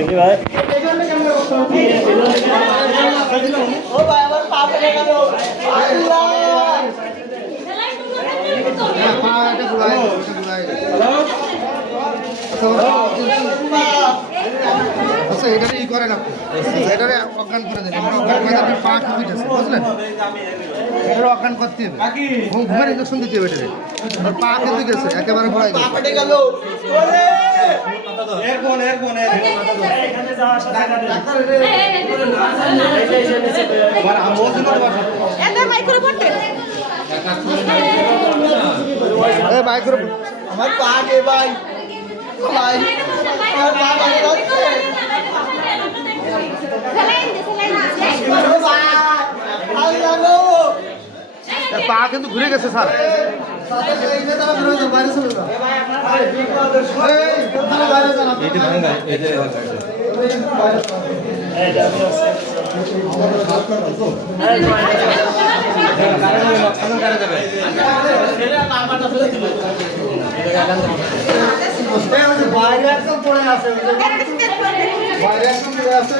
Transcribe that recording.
দেখি ভাই ও ভাই আমার পা ফেলে গেল আল্লাহ আচ্ছা এটারে ই করেন আপনি এটারে অজ্ঞান করে দেন অজ্ঞান করে দেন পা খুঁজেছে বুঝলেন এটারে অজ্ঞান করতে হবে ঘুমের ইঞ্জেকশন দিতে হবে এটারে আর পা কিন্তু গেছে একেবারে ভরাই পা গেছে ফেটে গেল ওরে এখানে যাওয়া আসা টাকা দেন এটা মাইক্রো পড়তে এই মাইক্রো আমার পা গে ভাই ভাই আমার পা ভাই যাচ্ছে ও ভাই আল্লাহ গো পা কিন্তু ঘুরে গেছে স্যার বাইরে চলে যাও এই যাবে আছে বাইরে একদম পড়ে আছে বাইরে একদম পড়ে আছে